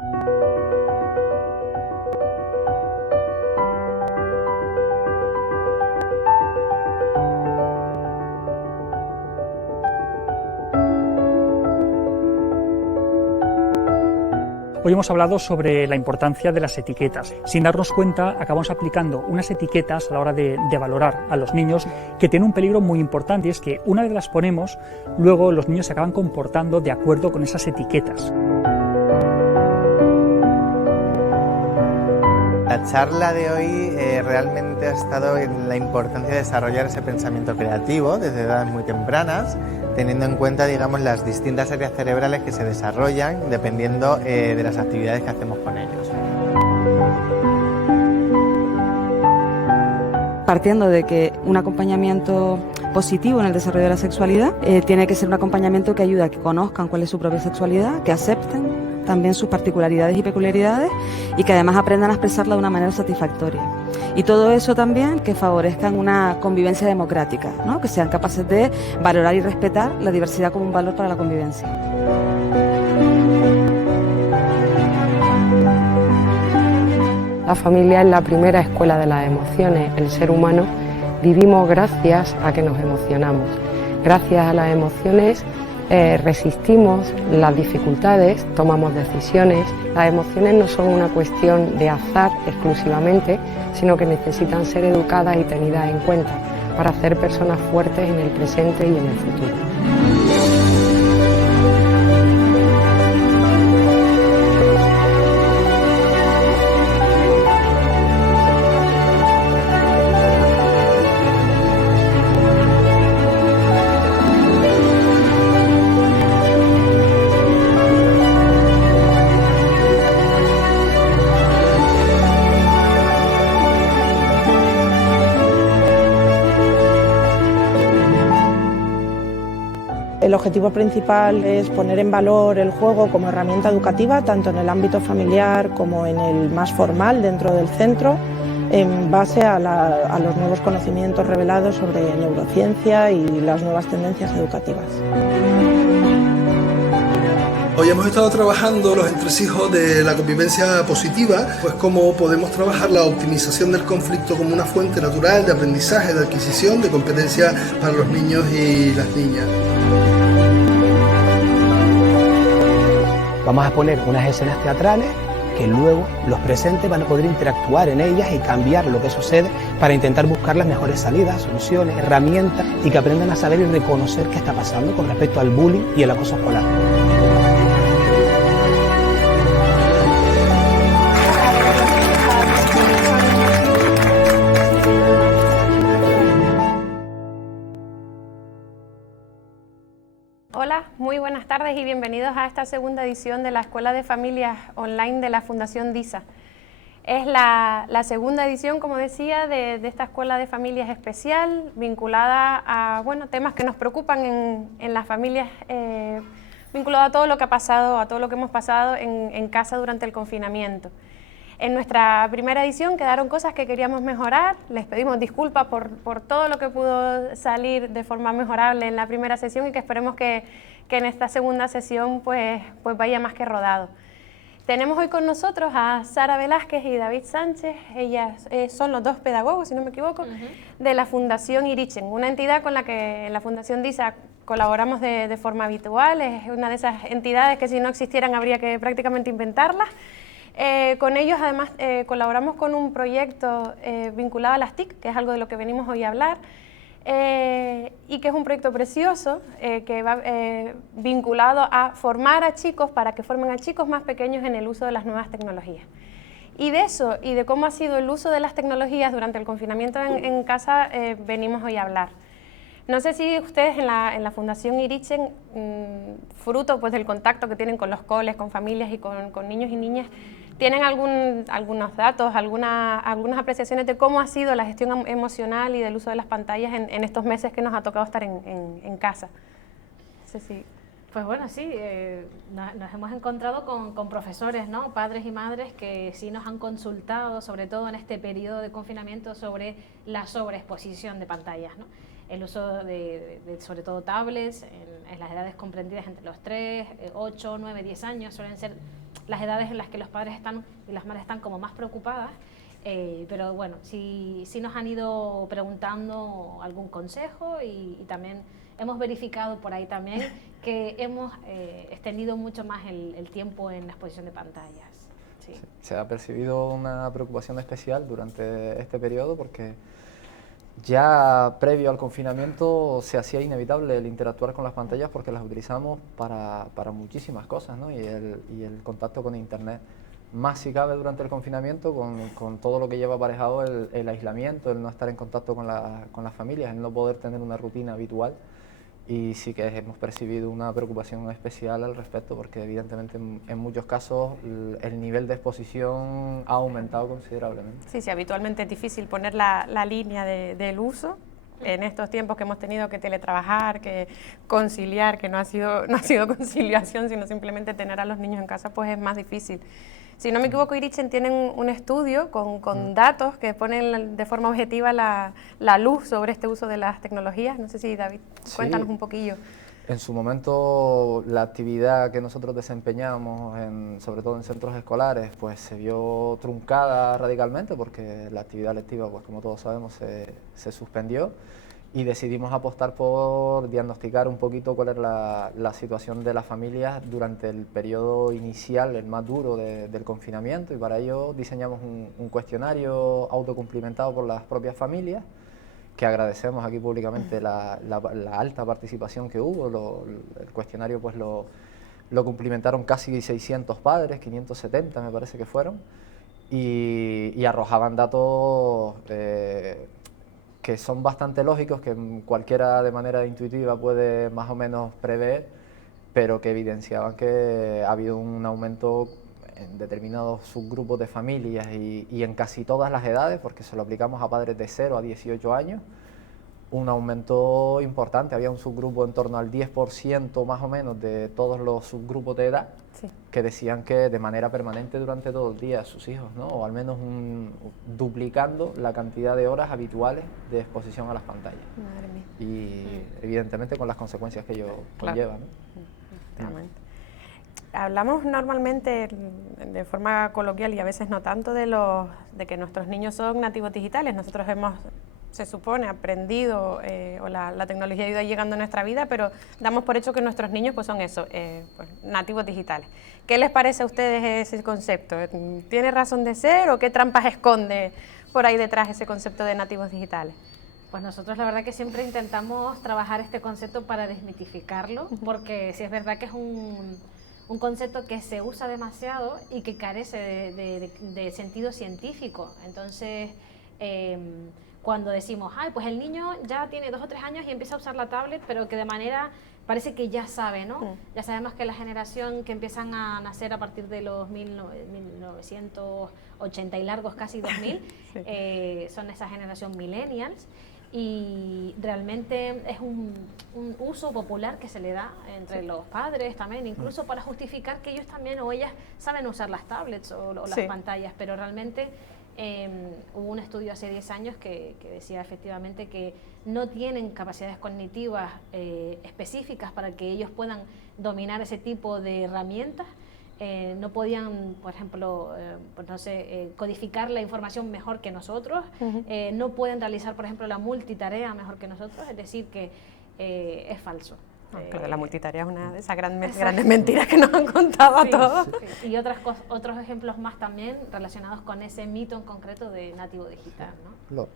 Hoy hemos hablado sobre la importancia de las etiquetas. Sin darnos cuenta, acabamos aplicando unas etiquetas a la hora de valorar a los niños que tienen un peligro muy importante, y es que una vez las ponemos, luego los niños se acaban comportando de acuerdo con esas etiquetas. La charla de hoy realmente ha estado en la importancia de desarrollar ese pensamiento creativo desde edades muy tempranas, teniendo en cuenta, digamos, las distintas áreas cerebrales que se desarrollan dependiendo de las actividades que hacemos con ellos. Partiendo de que un acompañamiento positivo en el desarrollo de la sexualidad tiene que ser un acompañamiento que ayude a que conozcan cuál es su propia sexualidad, que acepten también sus particularidades y peculiaridades y que además aprendan a expresarla de una manera satisfactoria. Y todo eso también que favorezcan una convivencia democrática, ¿no? Que sean capaces de valorar y respetar la diversidad como un valor para la convivencia. La familia es la primera escuela de las emociones. El ser humano vivimos gracias a que nos emocionamos. Gracias a las emociones resistimos las dificultades, tomamos decisiones. Las emociones no son una cuestión de azar exclusivamente, sino que necesitan ser educadas y tenidas en cuenta para hacer personas fuertes en el presente y en el futuro. El objetivo principal es poner en valor el juego como herramienta educativa, tanto en el ámbito familiar como en el más formal dentro del centro, en base a los nuevos conocimientos revelados sobre neurociencia y las nuevas tendencias educativas. Hoy hemos estado trabajando los entresijos de la convivencia positiva, pues cómo podemos trabajar la optimización del conflicto como una fuente natural de aprendizaje, de adquisición, de competencia para los niños y las niñas. Vamos a poner unas escenas teatrales que luego los presentes van a poder interactuar en ellas y cambiar lo que sucede para intentar buscar las mejores salidas, soluciones, herramientas y que aprendan a saber y reconocer qué está pasando con respecto al bullying y el acoso escolar. Hola, muy buenas tardes y bienvenidos a esta segunda edición de la Escuela de Familias Online de la Fundación DISA. Es la segunda edición, como decía, de esta Escuela de Familias especial, vinculada a temas que nos preocupan en las familias, vinculado a todo lo que ha pasado, a todo lo que hemos pasado en casa durante el confinamiento. En nuestra primera edición quedaron cosas que queríamos mejorar, les pedimos disculpas por todo lo que pudo salir de forma mejorable en la primera sesión y que esperemos que en esta segunda sesión pues vaya más que rodado. Tenemos hoy con nosotros a Sara Velázquez y David Sánchez. Ellas son los dos pedagogos, si no me equivoco, de la Fundación Irichen, una entidad con la que en la Fundación DISA colaboramos de forma habitual. Es una de esas entidades que si no existieran habría que prácticamente inventarlas. Con ellos además colaboramos con un proyecto vinculado a las TIC, que es algo de lo que venimos hoy a hablar, y que es un proyecto precioso que va vinculado a formar a chicos para que formen a chicos más pequeños en el uso de las nuevas tecnologías. Y de eso y de cómo ha sido el uso de las tecnologías durante el confinamiento en casa venimos hoy a hablar. No sé si ustedes en la Fundación Irichen, fruto pues del contacto que tienen con los coles, con familias y con niños y niñas, ¿tienen algunos datos, algunas apreciaciones de cómo ha sido la gestión emocional y del uso de las pantallas en estos meses que nos ha tocado estar en casa? No sé si... Pues bueno, sí, nos hemos encontrado con profesores, ¿no? Padres y madres que sí nos han consultado, sobre todo en este periodo de confinamiento, sobre la sobreexposición de pantallas, ¿no? El uso de sobre todo tablets en las edades comprendidas entre los 3, 8, 9, 10 años suelen ser las edades en las que los padres están y las madres están como más preocupadas. Pero bueno, sí nos han ido preguntando algún consejo y también hemos verificado por ahí también que hemos extendido mucho más el tiempo en la exposición de pantallas. Sí. Sí, se ha percibido una preocupación especial durante este periodo porque ya previo al confinamiento se hacía inevitable el interactuar con las pantallas porque las utilizamos para muchísimas cosas, ¿no? Y el contacto con Internet. Más si cabe durante el confinamiento, con todo lo que lleva aparejado el aislamiento, el no estar en contacto con las familias, el no poder tener una rutina habitual. Y sí que hemos percibido una preocupación especial al respecto, porque evidentemente en muchos casos el nivel de exposición ha aumentado considerablemente. Sí, habitualmente es difícil poner la línea del uso. En estos tiempos que hemos tenido que teletrabajar, que conciliar, que no ha sido conciliación, sino simplemente tener a los niños en casa, pues es más difícil. Si no me equivoco, Irichen tienen un estudio con datos que ponen de forma objetiva la luz sobre este uso de las tecnologías. No sé si, David, cuéntanos un poquillo. En su momento, la actividad que nosotros desempeñamos, sobre todo en centros escolares, pues se vio truncada radicalmente porque la actividad lectiva, pues como todos sabemos, se suspendió. Y decidimos apostar por diagnosticar un poquito cuál era la situación de las familias durante el periodo inicial, el más duro del confinamiento, y para ello diseñamos un cuestionario autocumplimentado por las propias familias, que agradecemos aquí públicamente la alta participación que hubo. El cuestionario pues lo cumplimentaron casi 600 padres, 570 me parece que fueron, y arrojaban datos que son bastante lógicos, que cualquiera de manera intuitiva puede más o menos prever, pero que evidenciaban que ha habido un aumento en determinados subgrupos de familias y en casi todas las edades, porque se lo aplicamos a padres de 0 a 18 años, un aumento importante. Había un subgrupo en torno al 10% más o menos de todos los subgrupos de edad, sí, que decían que de manera permanente durante todo el día sus hijos, ¿no? O al menos duplicando la cantidad de horas habituales de exposición a las pantallas. Madre mía. Y evidentemente con las consecuencias que ello conlleva, ¿no? Hablamos normalmente de forma coloquial y a veces no tanto de que nuestros niños son nativos digitales. Nosotros hemos, se supone, aprendido o la tecnología ha ido llegando a nuestra vida, pero damos por hecho que nuestros niños pues son eso, pues, nativos digitales. ¿Qué les parece a ustedes ese concepto? ¿Tiene razón de ser o qué trampas esconde por ahí detrás ese concepto de nativos digitales? Pues nosotros la verdad que siempre intentamos trabajar este concepto para desmitificarlo, porque sí es verdad que es un concepto que se usa demasiado y que carece de sentido científico. Entonces, cuando decimos, ay, pues el niño ya tiene 2 o 3 años y empieza a usar la tablet, pero que de manera, parece que ya sabe, ¿no? Ya sabemos que la generación que empiezan a nacer a partir de los 1980 y largos, casi 2000, sí, son esa generación millennials, y realmente es un uso popular que se le da entre los padres también, incluso para justificar que ellos también o ellas saben usar las tablets o las pantallas, pero realmente hubo un estudio hace 10 años que decía efectivamente que no tienen capacidades cognitivas específicas para que ellos puedan dominar ese tipo de herramientas. No podían, por ejemplo, pues no sé, codificar la información mejor que nosotros, no pueden realizar, por ejemplo, la multitarea mejor que nosotros, es decir, que es falso. Claro, la multitarea es una de esas grandes mentiras que nos han contado a todos. Sí. Y otros ejemplos más también relacionados con ese mito en concreto de nativo digital, ¿no?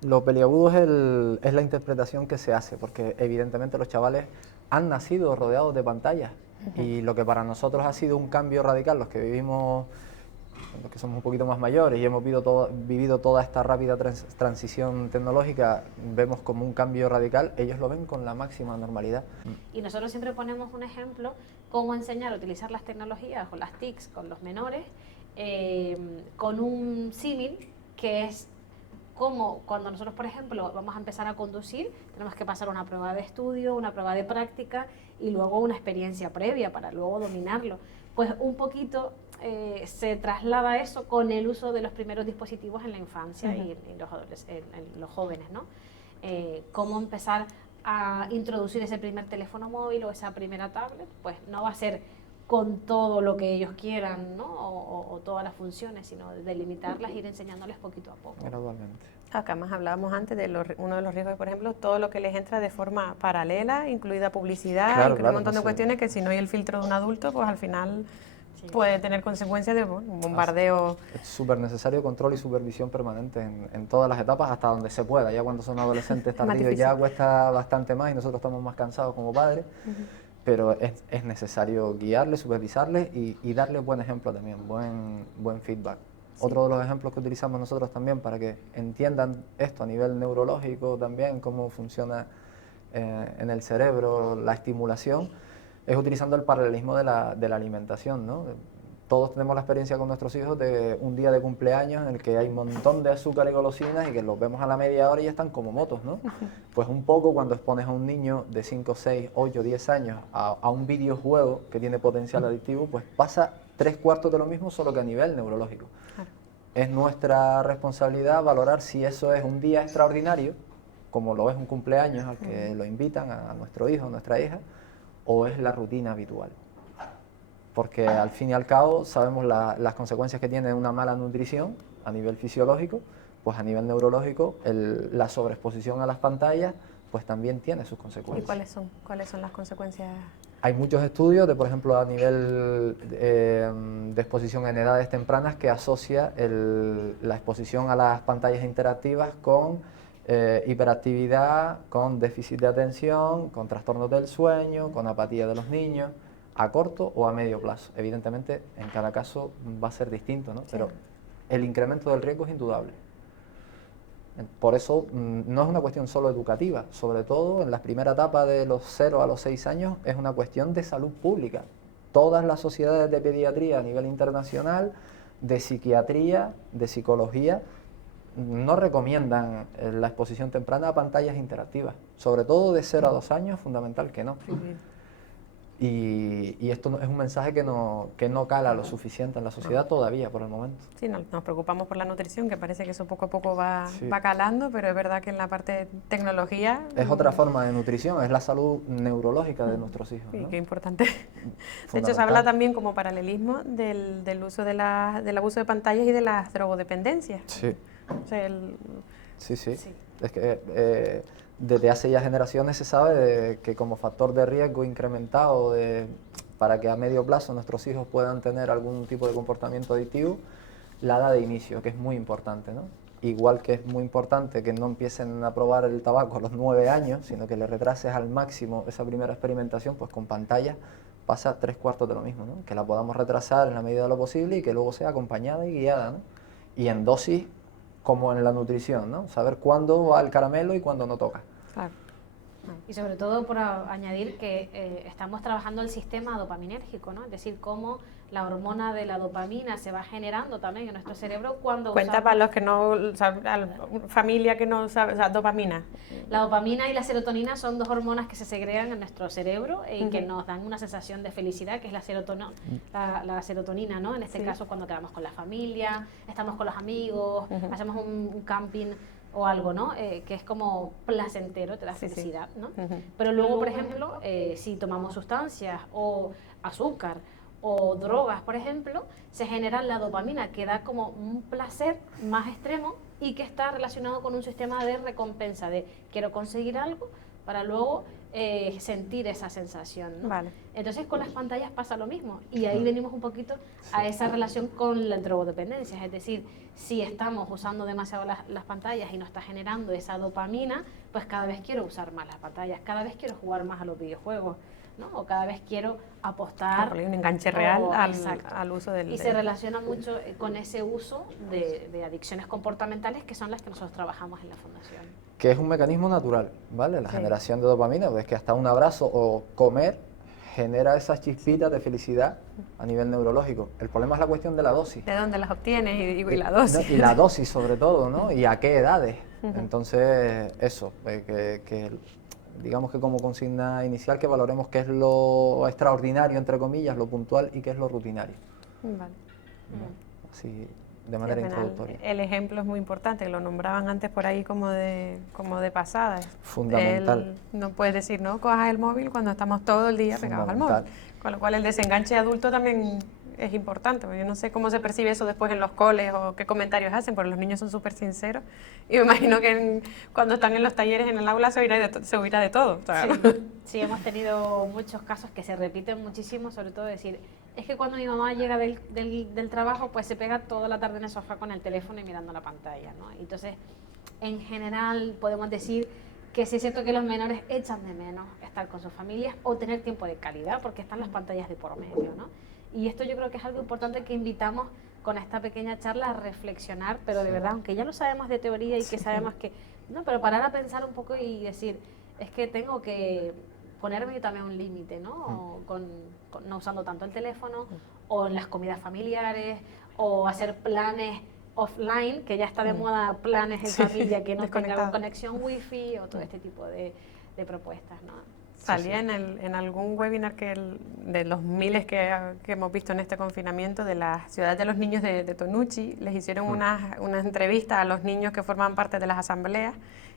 Lo peliagudo es la interpretación que se hace, porque evidentemente los chavales han nacido rodeados de pantallas. Y lo que para nosotros ha sido un cambio radical, los que vivimos, los que somos un poquito más mayores y hemos vivido toda esta rápida transición tecnológica, vemos como un cambio radical, ellos lo ven con la máxima normalidad. Y nosotros siempre ponemos un ejemplo, cómo enseñar a utilizar las tecnologías o las TICs con los menores, con un símil que es como cuando nosotros, por ejemplo, vamos a empezar a conducir, tenemos que pasar una prueba de estudio, una prueba de práctica y luego una experiencia previa para luego dominarlo. Pues un poquito se traslada eso con el uso de los primeros dispositivos en la infancia y en los jóvenes, ¿no? Cómo empezar a introducir ese primer teléfono móvil o esa primera tablet, pues no va a ser con todo lo que ellos quieran, ¿no? O todas las funciones, sino delimitarlas, ir enseñándoles poquito a poco. Gradualmente. Acá más hablábamos antes de uno de los riesgos, por ejemplo, todo lo que les entra de forma paralela, incluida publicidad, Claro, un montón de cuestiones que si no hay el filtro de un adulto, pues al final puede tener consecuencias de un bombardeo. Es súper necesario control y supervisión permanente en todas las etapas, hasta donde se pueda. Ya cuando son adolescentes tardíos ya cuesta bastante más y nosotros estamos más cansados como padres, pero es necesario guiarles, supervisarles y darles buen ejemplo también, buen feedback. Otro de los ejemplos que utilizamos nosotros también para que entiendan esto a nivel neurológico también, cómo funciona en el cerebro la estimulación, es utilizando el paralelismo de la alimentación, ¿no? Todos tenemos la experiencia con nuestros hijos de un día de cumpleaños en el que hay un montón de azúcar y golosinas y que los vemos a la media hora y ya están como motos, ¿no? Pues un poco cuando expones a un niño de 5, 6, 8, 10 años a un videojuego que tiene potencial adictivo, pues pasa 3/4 de lo mismo, solo que a nivel neurológico. Es nuestra responsabilidad valorar si eso es un día extraordinario, como lo es un cumpleaños al que lo invitan a nuestro hijo o nuestra hija, o es la rutina habitual. Porque al fin y al cabo sabemos las consecuencias que tiene una mala nutrición a nivel fisiológico, pues a nivel neurológico la sobreexposición a las pantallas pues también tiene sus consecuencias. ¿Y cuáles son las consecuencias? Hay muchos estudios, por ejemplo, a nivel de exposición en edades tempranas que asocia la exposición a las pantallas interactivas con hiperactividad, con déficit de atención, con trastornos del sueño, con apatía de los niños, a corto o a medio plazo. Evidentemente, en cada caso va a ser distinto, ¿no? Sí. Pero el incremento del riesgo es indudable. Por eso no es una cuestión solo educativa, sobre todo en la primera etapa de los 0 a los 6 años es una cuestión de salud pública. Todas las sociedades de pediatría a nivel internacional, de psiquiatría, de psicología, no recomiendan la exposición temprana a pantallas interactivas, sobre todo de 0 a 2 años, fundamental que no. Y esto es un mensaje que no cala lo suficiente en la sociedad todavía, por el momento. Sí, nos preocupamos por la nutrición, que parece que eso poco a poco va calando, pero es verdad que en la parte de tecnología... Es otra forma de nutrición, es la salud neurológica de nuestros hijos. Sí, ¿no? qué importante. De hecho, se habla también como paralelismo del uso del abuso de pantallas y de las drogodependencias. Sí. O sea, sí. Es que desde hace ya generaciones se sabe que como factor de riesgo incrementado para que a medio plazo nuestros hijos puedan tener algún tipo de comportamiento adictivo, la edad de inicio, que es muy importante, ¿no? Igual que es muy importante que no empiecen a probar el tabaco a los 9 años, sino que le retrases al máximo esa primera experimentación, pues con pantalla pasa 3/4 de lo mismo, ¿no? Que la podamos retrasar en la medida de lo posible y que luego sea acompañada y guiada, ¿no? Y en dosis como en la nutrición, ¿no? Saber cuándo va el caramelo y cuándo no toca. Claro. Y sobre todo por añadir que estamos trabajando el sistema dopaminérgico, ¿no? Es decir, cómo la hormona de la dopamina se va generando también en nuestro cerebro cuando Cuenta usamos... para los que no, familia que no sabe, o sea, dopamina. La dopamina y la serotonina son dos hormonas que se segregan en nuestro cerebro y que nos dan una sensación de felicidad, que es la serotonina, ¿no? En este caso cuando quedamos con la familia, estamos con los amigos, hacemos un camping o algo, ¿no? Que es como placentero, te da felicidad, ¿no? Pero luego, por ejemplo, si tomamos sustancias o azúcar o drogas, por ejemplo, se genera la dopamina, que da como un placer más extremo y que está relacionado con un sistema de recompensa, de quiero conseguir algo para luego sentir esa sensación, ¿no? Vale. Entonces con las pantallas pasa lo mismo y ahí venimos un poquito a esa relación con la drogodependencia, es decir, si estamos usando demasiado las pantallas y nos está generando esa dopamina, pues cada vez quiero usar más las pantallas, cada vez quiero jugar más a los videojuegos, ¿no? O cada vez quiero apostar. Un enganche real al uso del... Y se relaciona mucho con ese uso de adicciones comportamentales que son las que nosotros trabajamos en la Fundación. Que es un mecanismo natural, ¿vale? La generación de dopamina, pues que hasta un abrazo o comer genera esas chispitas de felicidad a nivel neurológico. El problema es la cuestión de la dosis. ¿De dónde las obtienes y la dosis? Y la dosis sobre todo, ¿no? Y a qué edades. Entonces, eso, que digamos que como consigna inicial que valoremos qué es lo extraordinario, entre comillas, lo puntual y qué es lo rutinario. Vale. Así de manera al final, introductoria. el ejemplo es muy importante, lo nombraban antes por ahí como de pasada. Fundamental. No puedes decir, no cojas el móvil cuando estamos todo el día pegados al móvil. Con lo cual el desenganche adulto también es importante, porque yo no sé cómo se percibe eso después en los coles o qué comentarios hacen, porque los niños son súper sinceros y me imagino que cuando están en los talleres en el aula se oirá de todo. O sea, sí, hemos tenido muchos casos que se repiten muchísimo, sobre todo decir, es que cuando mi mamá llega del trabajo, pues se pega toda la tarde en el sofá con el teléfono y mirando la pantalla, ¿no? Entonces, en general podemos decir que sí es cierto que los menores echan de menos estar con sus familias o tener tiempo de calidad, porque están las pantallas de por medio, ¿no? Y esto yo creo que es algo importante que invitamos con esta pequeña charla a reflexionar, pero de verdad, aunque ya lo sabemos de teoría y que sabemos que, no, pero parar a pensar un poco y decir, es que tengo que ponerme también un límite, ¿no? No usando tanto el teléfono, o en las comidas familiares, o hacer planes offline, que ya está de moda planes en familia que no tengan conexión wifi, o todo este tipo de propuestas, ¿no? Salía en algún webinar de los miles que hemos visto en este confinamiento de la ciudad de los niños de Tonucci, les hicieron una entrevista a los niños que forman parte de las asambleas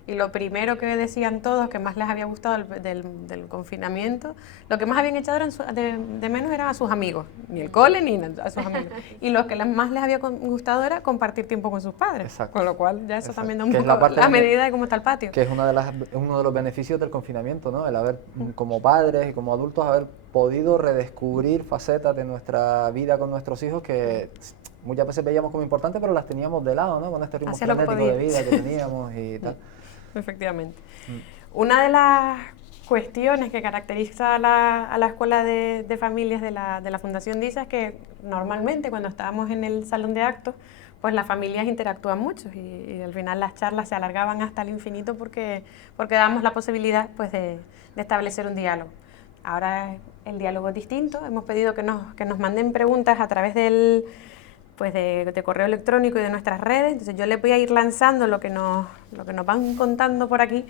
y lo primero que decían todos que más les había gustado del confinamiento, lo que más habían echado de menos eran a sus amigos, ni el cole ni a sus amigos, y lo que más les había gustado era compartir tiempo con sus padres. Exacto. Con lo cual ya eso también da un que poco la medida de cómo está el patio. Que es uno de los beneficios del confinamiento, ¿no? El haber, como padres y como adultos, haber podido redescubrir facetas de nuestra vida con nuestros hijos que muchas veces veíamos como importantes, pero las teníamos de lado, ¿no? Con este ritmo frenético de vida que teníamos y tal. Efectivamente. Una de las cuestiones que caracteriza a la escuela de familias de la Fundación DISA es que normalmente cuando estábamos en el salón de actos, pues las familias interactúan mucho y al final las charlas se alargaban hasta el infinito porque damos la posibilidad pues de establecer un diálogo. Ahora el diálogo es distinto, hemos pedido que nos manden preguntas a través de correo electrónico y de nuestras redes, entonces yo les voy a ir lanzando lo que nos van contando por aquí,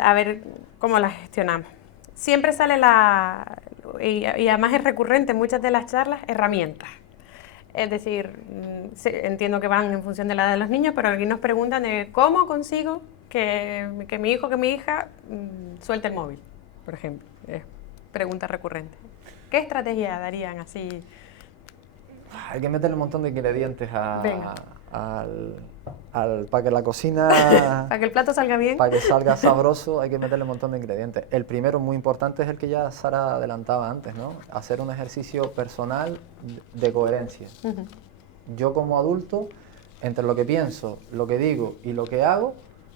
a ver cómo la gestionamos. Siempre sale y además es recurrente en muchas de las charlas, herramientas. Es decir, entiendo que van en función de la edad de los niños, pero aquí nos preguntan de cómo consigo que mi hijo, que mi hija suelte el móvil, por ejemplo. Es pregunta recurrente. ¿Qué estrategia darían así? Hay que meterle un montón de ingredientes para que la cocina... para que el plato salga bien. Para que salga sabroso hay que meterle un montón de ingredientes. El primero, muy importante, es el que ya Sara adelantaba antes, ¿no? Hacer un ejercicio personal de coherencia. Yo como adulto, entre lo que pienso, lo que digo y lo que hago,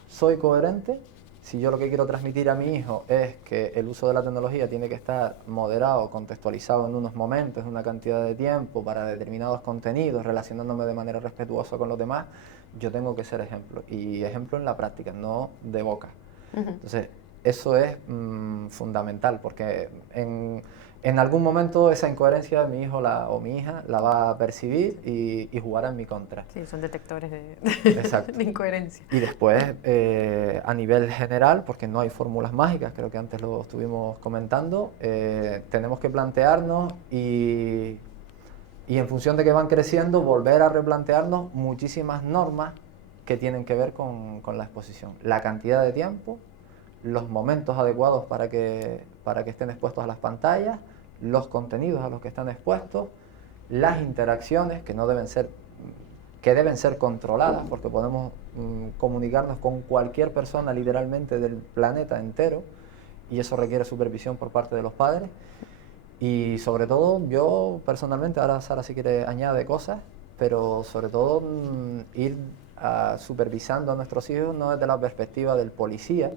soy coherente. Si yo lo que quiero transmitir a mi hijo es que el uso de la tecnología tiene que estar moderado, contextualizado en unos momentos, en una cantidad de tiempo para determinados contenidos, relacionándome de manera respetuosa con los demás, yo tengo que ser ejemplo. Y ejemplo en la práctica, no de boca. Entonces, eso es fundamental, porque en algún momento esa incoherencia mi hijo o mi hija la va a percibir y jugará en mi contra. Sí, son detectores de incoherencia. Y después, a nivel general, porque no hay fórmulas mágicas, creo que antes lo estuvimos comentando, tenemos que plantearnos y en función de que van creciendo, volver a replantearnos muchísimas normas que tienen que ver con la exposición. La cantidad de tiempo, los momentos adecuados para que estén expuestos a las pantallas, los contenidos a los que están expuestos, las interacciones que deben ser controladas, porque podemos comunicarnos con cualquier persona literalmente del planeta entero y eso requiere supervisión por parte de los padres. Y sobre todo, yo personalmente, ahora Sara si quiere añade cosas, pero sobre todo ir supervisando a nuestros hijos no desde la perspectiva del policía,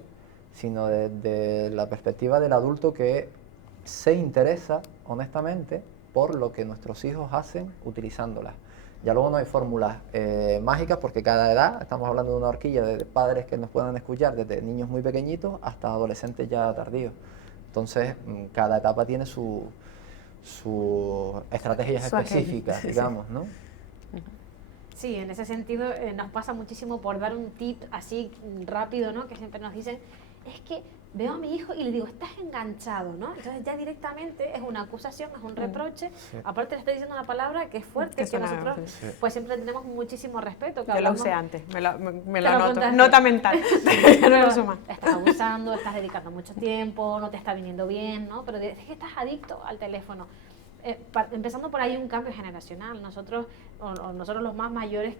sino desde la perspectiva del adulto que se interesa honestamente por lo que nuestros hijos hacen utilizándolas. Ya luego no hay fórmulas mágicas porque cada edad, estamos hablando de una horquilla de padres que nos puedan escuchar desde niños muy pequeñitos hasta adolescentes ya tardíos. Entonces, cada etapa tiene sus estrategias específicas, digamos, ¿no? Sí, en ese sentido nos pasa muchísimo por dar un tip así rápido, ¿no? Que siempre nos dicen, es que veo a mi hijo y le digo, estás enganchado, ¿no? Entonces ya directamente es una acusación, es un reproche. Sí. Aparte le está diciendo una palabra que es fuerte, que suena, nosotros sí. pues siempre tenemos muchísimo respeto. Que Yo lo hablamos, usé antes, me lo te anoto. contaste. Nota mental. Ya no lo uso más. Estás abusando, estás dedicando mucho tiempo, no te está viniendo bien, ¿no? Pero es que estás adicto al teléfono. Empezando por ahí un cambio generacional. Nosotros los más mayores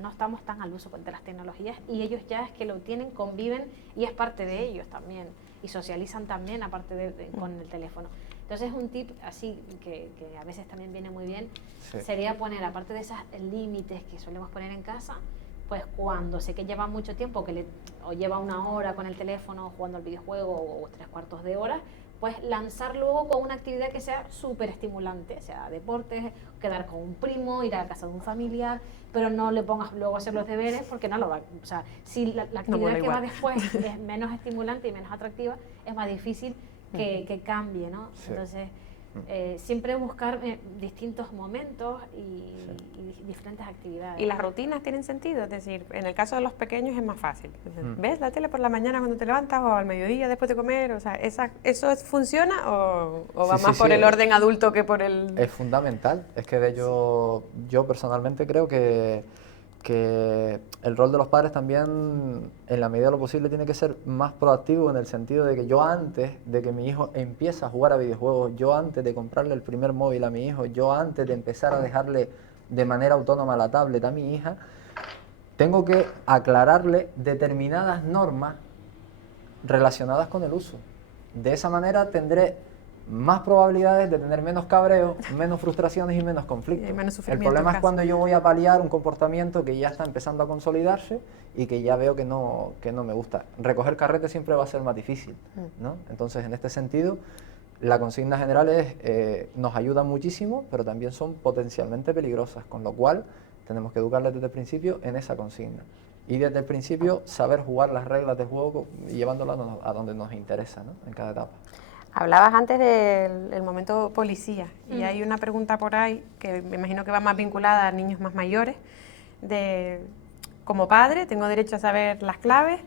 no estamos tan al uso de las tecnologías y ellos ya es que lo tienen, conviven y es parte de ellos también y socializan también aparte con el teléfono. Entonces un tip así que a veces también viene muy bien sería poner, aparte de esos límites que solemos poner en casa, pues cuando sé que lleva mucho tiempo o lleva una hora con el teléfono jugando al videojuego o 3/4 de hora, pues lanzar luego con una actividad que sea súper estimulante, sea deportes, quedar con un primo, ir a casa de un familiar, pero no le pongas luego a hacer los deberes porque no lo va, o sea, si la actividad que va después es menos estimulante y menos atractiva, es más difícil que cambie, ¿no? Sí. Entonces, siempre buscar distintos momentos y diferentes actividades. ¿Y las rutinas tienen sentido? Es decir, en el caso de los pequeños es más fácil. ¿Ves la tele por la mañana cuando te levantas o al mediodía después de comer? O sea, ¿eso funciona o va más por el orden adulto que por el...? Es fundamental. Es que de ello yo personalmente creo que el rol de los padres también, en la medida de lo posible, tiene que ser más proactivo en el sentido de que yo antes de que mi hijo empiece a jugar a videojuegos, yo antes de comprarle el primer móvil a mi hijo, yo antes de empezar a dejarle de manera autónoma la tablet a mi hija, tengo que aclararle determinadas normas relacionadas con el uso. De esa manera tendré más probabilidades de tener menos cabreos, menos frustraciones y menos conflictos. Y menos sufrimiento. El problema es cuando yo voy a paliar un comportamiento que ya está empezando a consolidarse y que ya veo que no me gusta. Recoger carrete siempre va a ser más difícil, ¿no? Entonces, en este sentido, la consigna general nos ayuda muchísimo, pero también son potencialmente peligrosas, con lo cual tenemos que educarles desde el principio en esa consigna. Y desde el principio saber jugar las reglas del juego y llevándolas a donde nos interesa, ¿no? En cada etapa. Hablabas antes del momento policía y hay una pregunta por ahí que me imagino que va más vinculada a niños más mayores, como padre, ¿tengo derecho a saber las claves?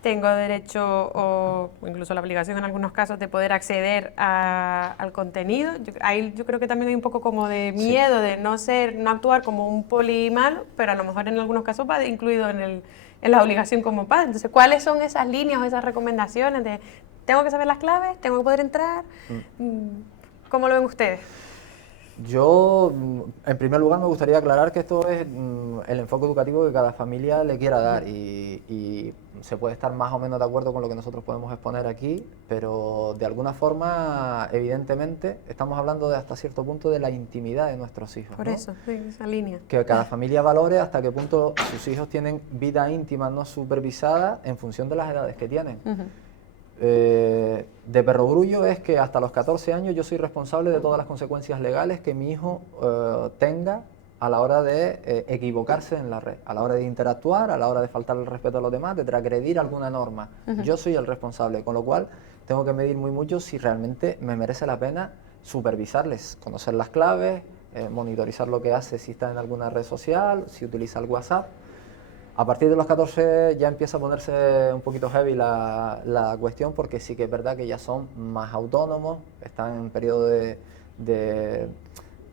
¿Tengo derecho o incluso la obligación en algunos casos de poder acceder al contenido? Yo creo que también hay un poco como de miedo de no actuar como un poli malo, pero a lo mejor en algunos casos va incluido en la obligación como padre. Entonces, ¿cuáles son esas líneas o esas recomendaciones de tengo que saber las claves, tengo que poder entrar? ¿Cómo lo ven ustedes? Yo, en primer lugar, me gustaría aclarar que esto es el enfoque educativo que cada familia le quiera dar y se puede estar más o menos de acuerdo con lo que nosotros podemos exponer aquí, pero de alguna forma, evidentemente, estamos hablando de hasta cierto punto de la intimidad de nuestros hijos. Por ¿no? eso, sí, esa línea. Que cada familia valore hasta qué punto sus hijos tienen vida íntima no supervisada en función de las edades que tienen. De perogrullo es que hasta los 14 años yo soy responsable de todas las consecuencias legales que mi hijo tenga a la hora de equivocarse en la red, a la hora de interactuar, a la hora de faltar el respeto a los demás, de transgredir alguna norma. Yo soy el responsable, con lo cual tengo que medir muy mucho si realmente me merece la pena supervisarles, conocer las claves, monitorizar lo que hace, si está en alguna red social, si utiliza el WhatsApp. A partir de los 14 ya empieza a ponerse un poquito heavy la cuestión, porque sí que es verdad que ya son más autónomos, están en periodo de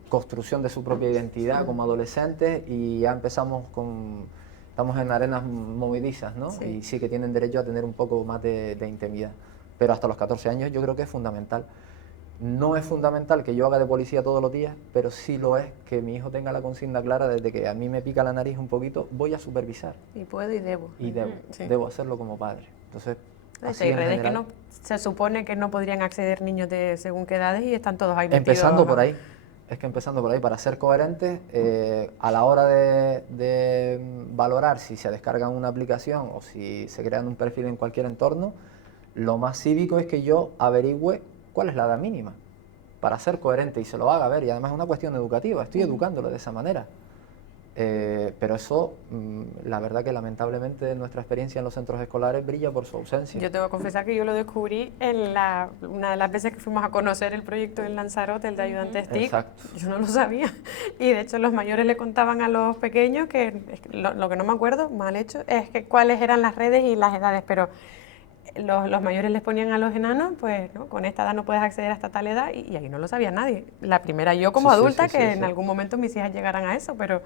construcción de su propia identidad como adolescentes y ya estamos en arenas movedizas, ¿no? Y sí que tienen derecho a tener un poco más de intimidad. Pero hasta los 14 años yo creo que es fundamental. No es fundamental que yo haga de policía todos los días, pero sí lo es que mi hijo tenga la consigna clara desde que a mí me pica la nariz un poquito, voy a supervisar. Y puedo y debo. Y debo hacerlo como padre. Entonces, hay redes que no, se supone que no podrían acceder niños de según qué edades y están todos ahí metidos. Empezando por ahí. Es que empezando por ahí, para ser coherentes, a la hora de valorar si se descargan una aplicación o si se crean un perfil en cualquier entorno, lo más cívico es que yo averigüe cuál es la edad mínima, para ser coherente y se lo haga ver, y además es una cuestión educativa, estoy educándolo de esa manera. Pero eso, la verdad que lamentablemente nuestra experiencia en los centros escolares brilla por su ausencia. Yo tengo que confesar que yo lo descubrí en una de las veces que fuimos a conocer el proyecto en Lanzarote, el de ayudantes TIC. Exacto. Yo no lo sabía. Y de hecho los mayores le contaban a los pequeños que lo que no me acuerdo, mal hecho, es que cuáles eran las redes y las edades, pero los mayores les ponían a los enanos, pues ¿no? Con esta edad no puedes acceder hasta tal edad, y ahí no lo sabía nadie. La primera yo como adulta, que en algún momento mis hijas llegaran a eso, pero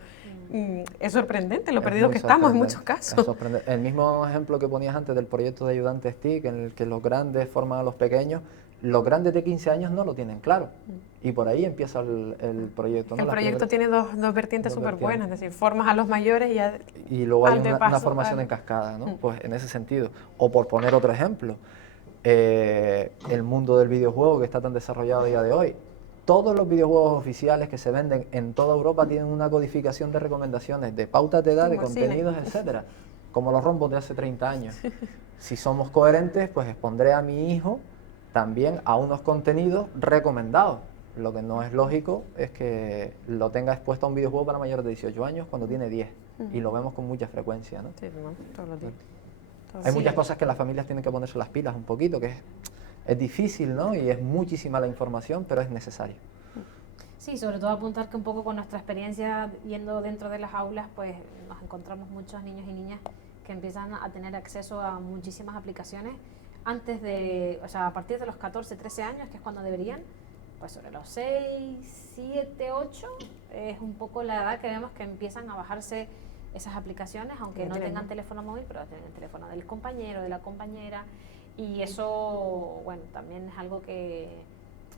es sorprendente lo perdidos que estamos en muchos casos. El mismo ejemplo que ponías antes del proyecto de ayudantes TIC, en el que los grandes forman a los pequeños, los grandes de 15 años no lo tienen claro, y por ahí empieza el proyecto, ¿no? El proyecto tiene dos vertientes súper buenas, es decir, formas a los mayores y luego hay una formación en cascada, ¿no? Pues en ese sentido. O por poner otro ejemplo, el mundo del videojuego que está tan desarrollado a día de hoy. Todos los videojuegos oficiales que se venden en toda Europa tienen una codificación de recomendaciones, de pautas de edad, de contenidos, etcétera, como los rombos de hace 30 años. Si somos coherentes, pues expondré a mi hijo también a unos contenidos recomendados. Lo que no es lógico es que lo tenga expuesto a un videojuego para mayores de 18 años cuando tiene 10, y lo vemos con mucha frecuencia, ¿no? Sí, todos los días. Hay muchas cosas que las familias tienen que ponerse las pilas un poquito, que es difícil, ¿no? Y es muchísima la información, pero es necesario. Sí, sobre todo apuntar que un poco con nuestra experiencia yendo dentro de las aulas, pues nos encontramos muchos niños y niñas que empiezan a tener acceso a muchísimas aplicaciones antes de, o sea, a partir de los 14, 13 años, que es cuando deberían, pues sobre los 6, 7, 8, es un poco la edad que vemos que empiezan a bajarse esas aplicaciones, aunque no tengan teléfono móvil, pero tienen el teléfono del compañero, de la compañera, y eso, bueno, también es algo que,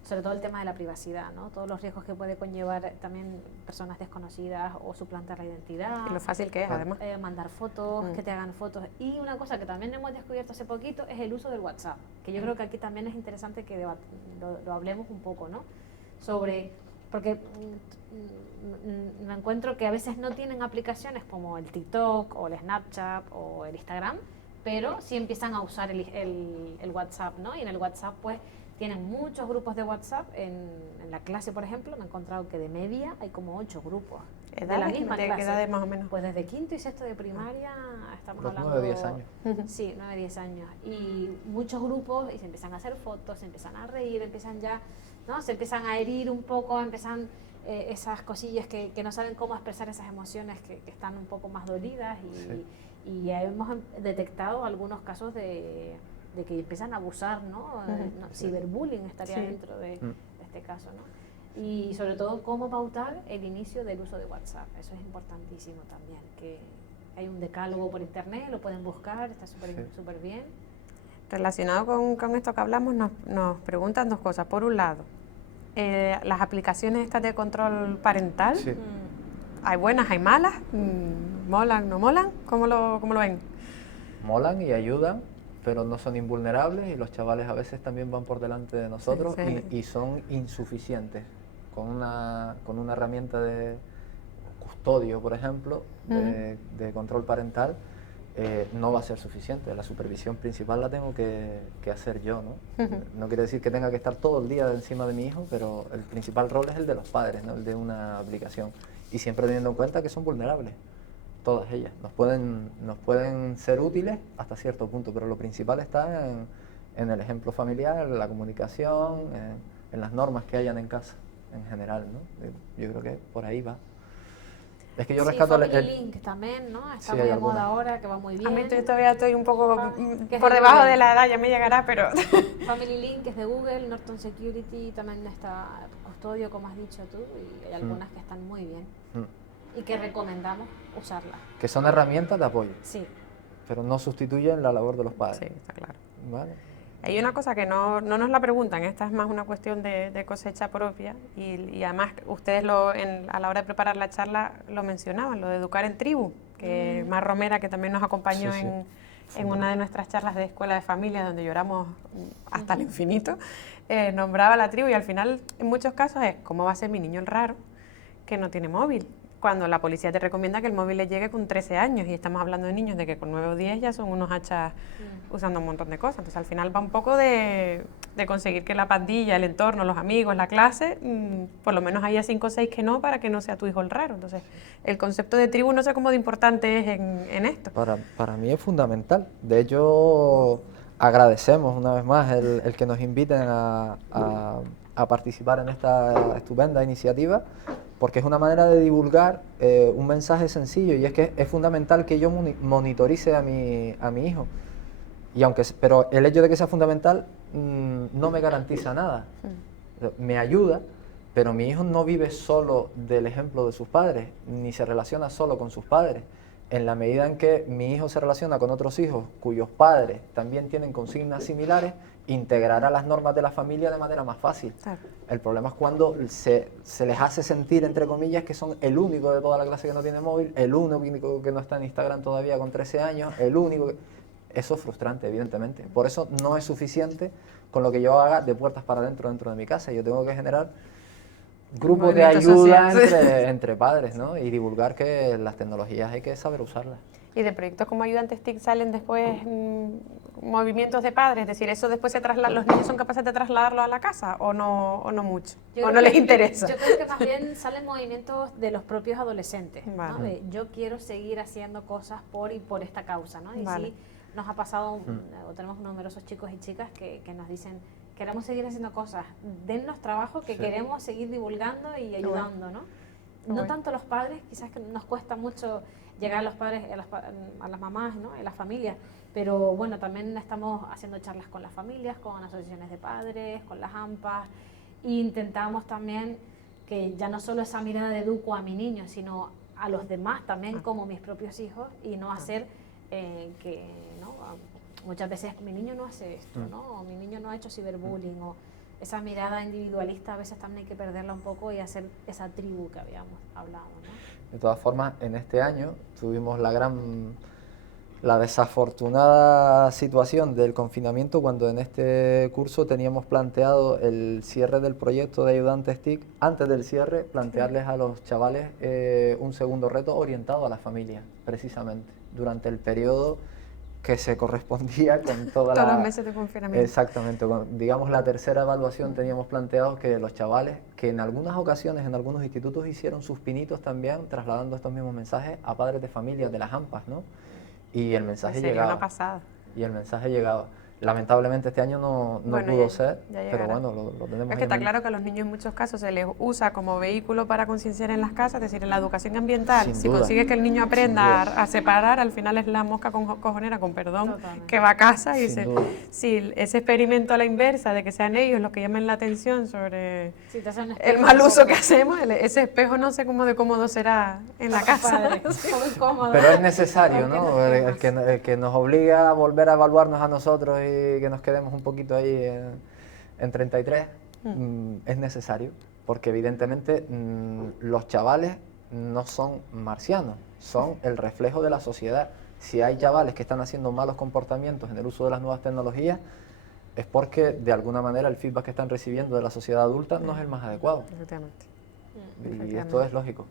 sobre todo el tema de la privacidad, ¿no? Todos los riesgos que puede conllevar también personas desconocidas o suplantar la identidad. Y lo fácil que es, además. Mandar fotos, que te hagan fotos. Y una cosa que también hemos descubierto hace poquito es el uso del WhatsApp, que yo creo que aquí también es interesante que lo hablemos un poco, ¿no? Sobre, porque me encuentro que a veces no tienen aplicaciones como el TikTok o el Snapchat o el Instagram, pero sí empiezan a usar el WhatsApp, ¿no? Y en el WhatsApp, pues, tienen muchos grupos de WhatsApp. En la clase, por ejemplo, me he encontrado que de media hay como 8 grupos. ¿De la misma clase? ¿Qué edades más o menos? Pues desde quinto y sexto de primaria estamos hablando... 9, 10 años. Sí, 9, 10 años. Y muchos grupos, y se empiezan a hacer fotos, se empiezan a reír, empiezan ya, ¿no? Se empiezan a herir un poco, empiezan esas cosillas que no saben cómo expresar esas emociones que están un poco más dolidas, y ya hemos detectado algunos casos de que empiezan a abusar, ¿no? Ciberbullying estaría dentro de este caso, ¿no? Y sobre todo cómo pautar el inicio del uso de WhatsApp. Eso es importantísimo también, que hay un decálogo por internet, lo pueden buscar, está súper bien. Relacionado con esto que hablamos, nos preguntan dos cosas. Por un lado, las aplicaciones estas de control parental, ¿hay buenas, hay malas? ¿Molan, no molan? ¿Cómo lo ven? Molan y ayudan, pero no son invulnerables, y los chavales a veces también van por delante de nosotros, y son insuficientes. Con una herramienta de custodio, por ejemplo, de control parental, no va a ser suficiente. La supervisión principal la tengo que hacer yo, ¿no? No quiere decir que tenga que estar todo el día encima de mi hijo, pero el principal rol es el de los padres, ¿no? El de una aplicación. Y siempre teniendo en cuenta que son vulnerables, todas ellas. Nos pueden ser útiles hasta cierto punto, pero lo principal está en el ejemplo familiar, en la comunicación, en las normas que hayan en casa en general, ¿no? Yo creo que por ahí va. Es que yo rescato Family Link también, ¿no? Está muy de moda ahora, que va muy bien. A mí todavía estoy un poco por debajo de la edad, ya me llegará, pero... Family Link es de Google, Norton Security también está custodio, como has dicho tú, y hay algunas que están muy bien. Y que recomendamos usarlas. Que son herramientas de apoyo. Sí. Pero no sustituyen la labor de los padres. Sí, está claro. Vale. Hay una cosa que no nos la preguntan, esta es más una cuestión de cosecha propia, y además ustedes a la hora de preparar la charla lo mencionaban, lo de educar en tribu, que Mar Romera, que también nos acompañó en una de nuestras charlas de escuela de familia, donde lloramos hasta el infinito, nombraba la tribu, y al final en muchos casos es, ¿cómo va a ser mi niño el raro que no tiene móvil? cuando la policía te recomienda que el móvil le llegue con 13 años y estamos hablando de niños de que con 9 o 10 ya son unos hachas usando un montón de cosas. Entonces al final va un poco de conseguir que la pandilla, el entorno, los amigos, la clase, por lo menos haya 5 o 6 que no, para que no sea tu hijo el raro. Entonces el concepto de tribu no sé cómo de importante es en esto. Para mí es fundamental. De hecho, agradecemos una vez más el que nos inviten a participar en esta estupenda iniciativa, porque es una manera de divulgar un mensaje sencillo, y es que es fundamental que yo monitorice a mi hijo. Pero el hecho de que sea fundamental no me garantiza nada. Me ayuda, pero mi hijo no vive solo del ejemplo de sus padres, ni se relaciona solo con sus padres. En la medida en que mi hijo se relaciona con otros hijos cuyos padres también tienen consignas similares, integrará las normas de la familia de manera más fácil. Claro. El problema es cuando se les hace sentir, entre comillas, que son el único de toda la clase que no tiene móvil, el único que no está en Instagram todavía con 13 años, el único que... Eso es frustrante, evidentemente. Por eso no es suficiente con lo que yo haga de puertas para adentro dentro de mi casa. Yo tengo que generar grupos de ayuda entre padres, ¿no? Y divulgar que las tecnologías hay que saber usarlas. Y de proyectos como Ayudantes TIC salen después movimientos de padres, es decir, eso después los niños son capaces de trasladarlo a la casa o no mucho, o no les interesa. Yo creo que más bien salen movimientos de los propios adolescentes, ¿no? De yo quiero seguir haciendo cosas por esta causa, ¿no? Y sí, nos ha pasado, o tenemos numerosos chicos y chicas que nos dicen, queremos seguir haciendo cosas, dennos trabajo que queremos seguir divulgando y ayudando, ¿no? No tanto los padres, quizás que nos cuesta mucho llegar a los padres, a las mamás, ¿no? A las familias, pero bueno, también estamos haciendo charlas con las familias, con asociaciones de padres, con las AMPAs, e intentamos también que ya no solo esa mirada de educo a mi niño, sino a los demás también como mis propios hijos, y no hacer que, ¿no? Muchas veces mi niño no hace esto, ¿no? O mi niño no ha hecho ciberbullying, o esa mirada individualista a veces también hay que perderla un poco y hacer esa tribu que habíamos hablado, ¿no? De todas formas, en este año tuvimos la desafortunada situación del confinamiento, cuando en este curso teníamos planteado el cierre del proyecto de Ayudantes TIC. Antes del cierre, plantearles a los chavales un segundo reto orientado a la familia, precisamente, durante el periodo que se correspondía con todos los meses de confinamiento. Exactamente, digamos la tercera evaluación teníamos planteado que los chavales, que en algunas ocasiones en algunos institutos hicieron sus pinitos también, trasladando estos mismos mensajes a padres de familias de las AMPAs, ¿no? Y el mensaje llegaba. Una pasada. Y el mensaje llegaba. Lamentablemente este año no pudo ser, pero bueno, lo tenemos. Es que está claro que a los niños en muchos casos se les usa como vehículo para concienciar en las casas, es decir, en la educación ambiental. Si consigues que el niño aprenda a separar, al final es la mosca cojonera, con perdón, que va a casa y si ese experimento a la inversa, de que sean ellos los que llamen la atención sobre el mal uso que hacemos, ese espejo no sé cómo de cómodo será en la casa. Pero es necesario, ¿no? El que nos obliga a volver a evaluarnos a nosotros y que nos quedemos un poquito ahí en 33, es necesario, porque evidentemente los chavales no son marcianos, son el reflejo de la sociedad. Si hay chavales que están haciendo malos comportamientos en el uso de las nuevas tecnologías, es porque de alguna manera el feedback que están recibiendo de la sociedad adulta no es el más adecuado. Efectivamente. Y esto es lógico.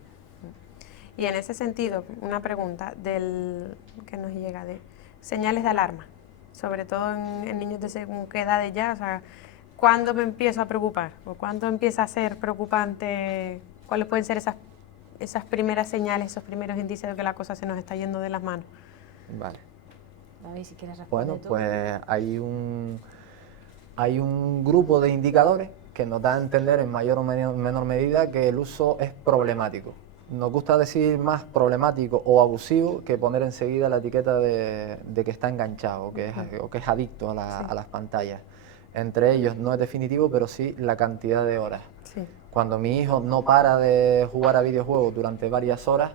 Y en ese sentido, una pregunta que nos llega de señales de alarma, sobre todo en niños de según qué edades ya, o sea, ¿cuándo me empiezo a preocupar? ¿O cuándo empieza a ser preocupante? ¿Cuáles pueden ser esas primeras señales, esos primeros indicios de que la cosa se nos está yendo de las manos? Vale. David, si quieres responder. Bueno, pues hay un grupo de indicadores que nos da a entender en mayor o menor medida que el uso es problemático. Nos gusta decir más problemático o abusivo que poner enseguida la etiqueta de que está enganchado o que es adicto a las pantallas. Entre ellos no es definitivo, pero sí la cantidad de horas. Sí. Cuando mi hijo no para de jugar a videojuegos durante varias horas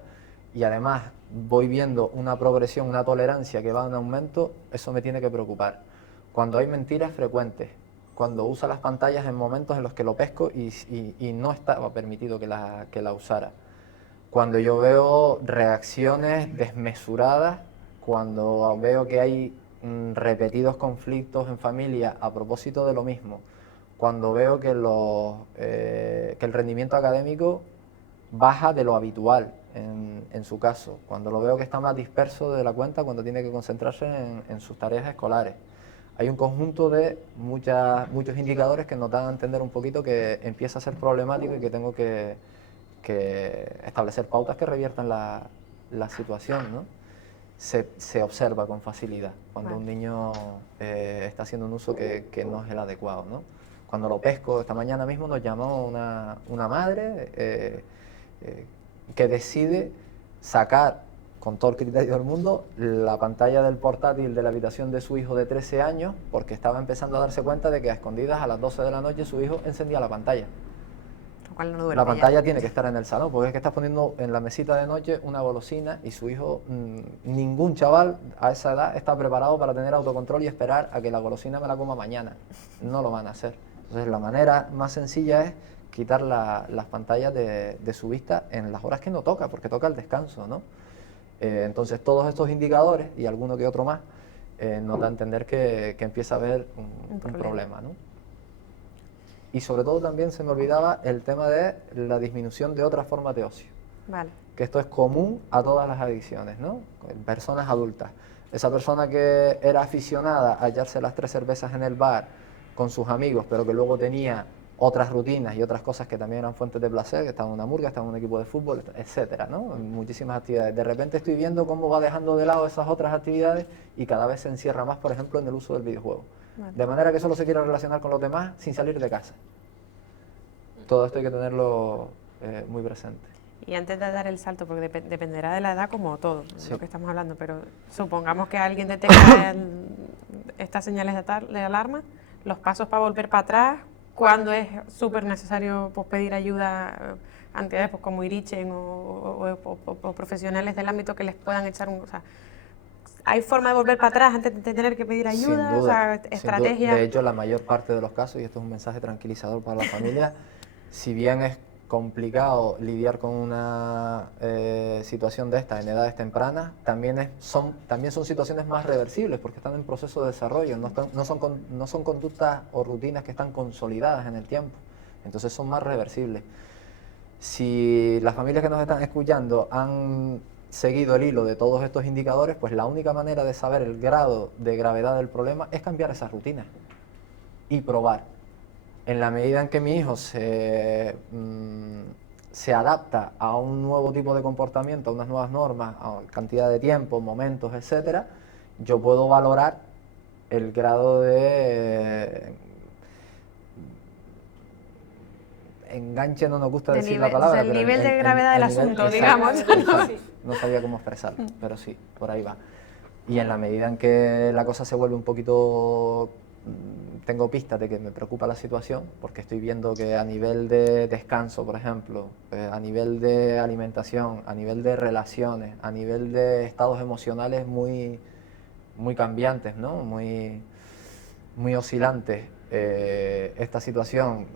y además voy viendo una progresión, una tolerancia que va en aumento, eso me tiene que preocupar. Cuando hay mentiras frecuentes, cuando usa las pantallas en momentos en los que lo pesco y no estaba permitido que la usara. Cuando yo veo reacciones desmesuradas, cuando veo que hay repetidos conflictos en familia a propósito de lo mismo, cuando veo que el rendimiento académico baja de lo habitual en su caso, cuando lo veo que está más disperso de la cuenta, cuando tiene que concentrarse en sus tareas escolares. Hay un conjunto de muchos indicadores que nos dan a entender un poquito que empieza a ser problemático y que tengo que establecer pautas que reviertan la situación, ¿no? Se observa con facilidad cuando un niño está haciendo un uso que no es el adecuado, ¿no? Cuando lo pesco, esta mañana mismo nos llamó una madre que decide sacar, con todo el criterio del mundo, la pantalla del portátil de la habitación de su hijo de 13 años, porque estaba empezando a darse cuenta de que a escondidas a las 12 de la noche su hijo encendía la pantalla. La pantalla tiene que estar en el salón, porque es que estás poniendo en la mesita de noche una golosina y su hijo, ningún chaval a esa edad está preparado para tener autocontrol y esperar a que la golosina me la coma mañana. No lo van a hacer. Entonces la manera más sencilla es quitar las pantallas de su vista en las horas que no toca, porque toca el descanso, ¿no? Entonces todos estos indicadores y alguno que otro más nos da a entender que empieza a haber un problema, ¿no? Y sobre todo también se me olvidaba el tema de la disminución de otras formas de ocio. Vale. Que esto es común a todas las adicciones, ¿no? En personas adultas. Esa persona que era aficionada a echarse las 3 cervezas en el bar con sus amigos, pero que luego tenía otras rutinas y otras cosas que también eran fuentes de placer, que estaba en una murga, estaba en un equipo de fútbol, etcétera, ¿no? Muchísimas actividades. De repente estoy viendo cómo va dejando de lado esas otras actividades y cada vez se encierra más, por ejemplo, en el uso del videojuego. Vale. De manera que solo se quiere relacionar con los demás sin salir de casa. Todo esto hay que tenerlo muy presente. Y antes de dar el salto, porque dependerá de la edad como todo, lo que estamos hablando, pero supongamos que alguien detecta estas señales de alarma, los pasos para volver para atrás, cuando es súper necesario pues, pedir ayuda a entidades pues, como Irichen o profesionales del ámbito que les puedan echar un... O sea, ¿hay forma de volver para atrás antes de tener que pedir ayuda? Sin duda, o sea, estrategia. De hecho, la mayor parte de los casos, y esto es un mensaje tranquilizador para la familia, si bien es complicado lidiar con una situación de esta en edades tempranas, también son situaciones más reversibles porque están en proceso de desarrollo, no son conductas o rutinas que están consolidadas en el tiempo, entonces son más reversibles. Si las familias que nos están escuchando han seguido el hilo de todos estos indicadores, pues la única manera de saber el grado de gravedad del problema es cambiar esas rutinas y probar. En la medida en que mi hijo se adapta a un nuevo tipo de comportamiento, a unas nuevas normas, a cantidad de tiempo, momentos, etcétera, yo puedo valorar el grado de enganche, no nos gusta decir la palabra. El nivel de gravedad del asunto, digamos. No sabía cómo expresarlo, pero sí, por ahí va. Y en la medida en que la cosa se vuelve un poquito... Tengo pistas de que me preocupa la situación, porque estoy viendo que a nivel de descanso, por ejemplo, a nivel de alimentación, a nivel de relaciones, a nivel de estados emocionales muy cambiantes, ¿no? muy oscilantes, esta situación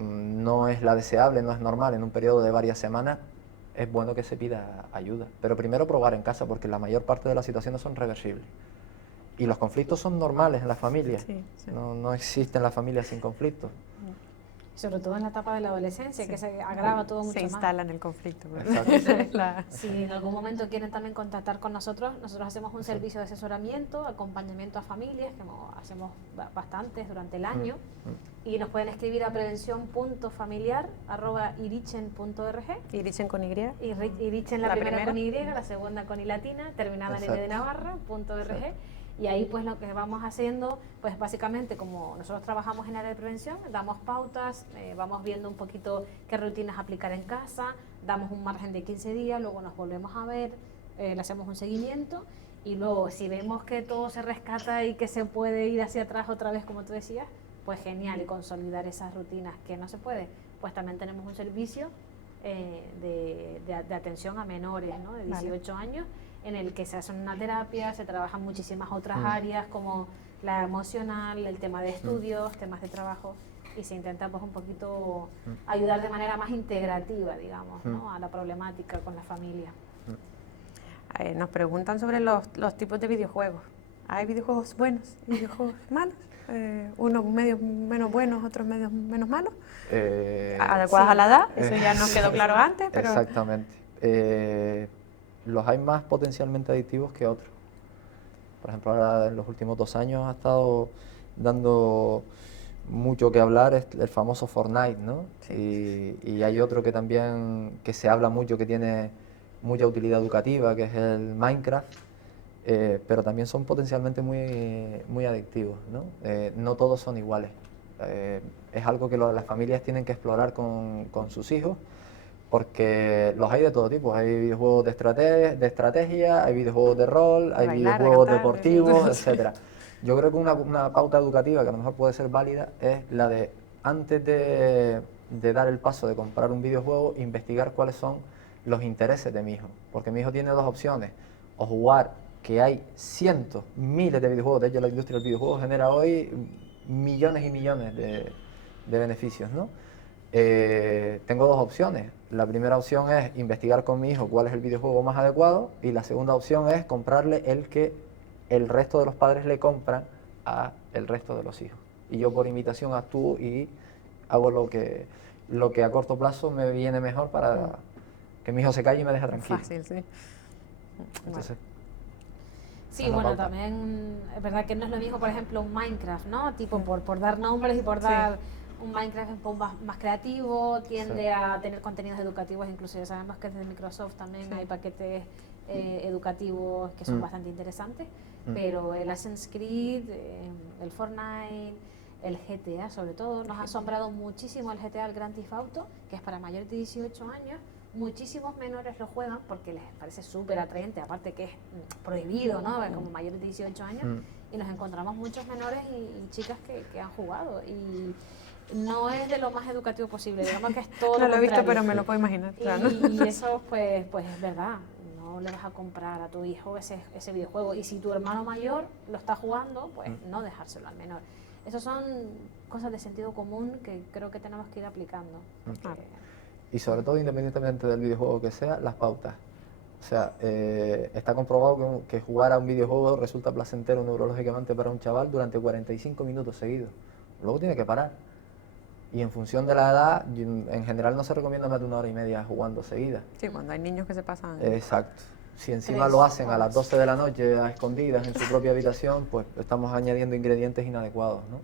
no es la deseable, no es normal en un periodo de varias semanas, es bueno que se pida ayuda. Pero primero probar en casa, porque la mayor parte de las situaciones son reversibles. Y los conflictos son normales en la familia, no existen las familias sin conflictos. Sobre todo en la etapa de la adolescencia, que se agrava todo mucho más. Se instala en el conflicto. Si en algún momento quieren también contactar con nosotros hacemos un servicio de asesoramiento, acompañamiento a familias, que hacemos bastantes durante el año, y nos pueden escribir a prevención.familiar@irichen.org. Irichen con Y. Irichen la primera con Y, la segunda con I latina, terminada en N de Navarra.org. Y ahí pues lo que vamos haciendo, pues básicamente como nosotros trabajamos en área de prevención, damos pautas, vamos viendo un poquito qué rutinas aplicar en casa, damos un margen de 15 días, luego nos volvemos a ver, le hacemos un seguimiento y luego si vemos que todo se rescata y que se puede ir hacia atrás otra vez como tú decías, pues genial, y consolidar esas rutinas. Que no se puede, pues también tenemos un servicio de atención a menores, ¿no? De 18 años, en el que se hace una terapia, se trabajan muchísimas otras áreas como la emocional, el tema de estudios, temas de trabajo, y se intenta pues un poquito ayudar de manera más integrativa, digamos, ¿no? A la problemática con la familia. Nos preguntan sobre los tipos de videojuegos. hay videojuegos buenos y videojuegos malos, unos medio menos buenos, otros medio menos malos, adecuados a la edad, eso ya nos quedó claro antes. Pero... Exactamente. Los hay más potencialmente adictivos que otros. Por ejemplo, ahora en los últimos 2 años ha estado dando mucho que hablar el famoso Fortnite, ¿no? Sí. Y hay otro que también, que se habla mucho, que tiene mucha utilidad educativa, que es el Minecraft, pero también son potencialmente muy adictivos, ¿no? No todos son iguales. Es algo que las familias tienen que explorar con sus hijos, porque los hay de todo tipo. Hay videojuegos de estrategia, hay videojuegos de rol, hay videojuegos deportivos, etcétera. Yo creo que una pauta educativa que a lo mejor puede ser válida es la de, antes de dar el paso de comprar un videojuego, investigar cuáles son los intereses de mi hijo. Porque mi hijo tiene 2 opciones: o jugar, que hay cientos, miles de videojuegos, de hecho la industria del videojuego genera hoy millones y millones de beneficios, ¿no? Tengo 2 opciones. La primera opción es investigar con mi hijo cuál es el videojuego más adecuado, y la segunda opción es comprarle el que el resto de los padres le compran a el resto de los hijos. Y yo por imitación actúo y hago lo que a corto plazo me viene mejor para que mi hijo se calle y me deje tranquilo. Fácil, sí. Entonces, sí, bueno, también es verdad que no es lo mismo, por ejemplo, un Minecraft, ¿no? Tipo, por dar nombres y por dar... Un Minecraft es un poco más creativo, tiende a tener contenidos educativos, incluso ya sabemos que desde Microsoft también hay paquetes educativos que son bastante interesantes, pero el Assassin's Creed, el Fortnite, el GTA sobre todo, nos ha asombrado muchísimo el GTA, el Grand Theft Auto, que es para mayores de 18 años. Muchísimos menores lo juegan porque les parece súper atraente, aparte que es prohibido, ¿no? Como mayores de 18 años, y nos encontramos muchos menores y chicas que han jugado, y no es de lo más educativo posible, digamos que es todo no lo he visto, contrario. pero me lo puedo imaginar, claro. Y eso pues es verdad, no le vas a comprar a tu hijo ese videojuego, y si tu hermano mayor lo está jugando, pues no dejárselo al menor. Esas son cosas de sentido común que creo que tenemos que ir aplicando. Y sobre todo, independientemente del videojuego que sea, las pautas. O sea, está comprobado que jugar a un videojuego resulta placentero neurológicamente para un chaval durante 45 minutos seguidos. Luego tiene que parar. Y en función de la edad, en general no se recomienda más de 1 hora y media jugando seguida. Sí, cuando hay niños que se pasan... Exacto. Si encima lo hacen a las 12 de la noche a escondidas en su propia habitación, pues estamos añadiendo ingredientes inadecuados, ¿no?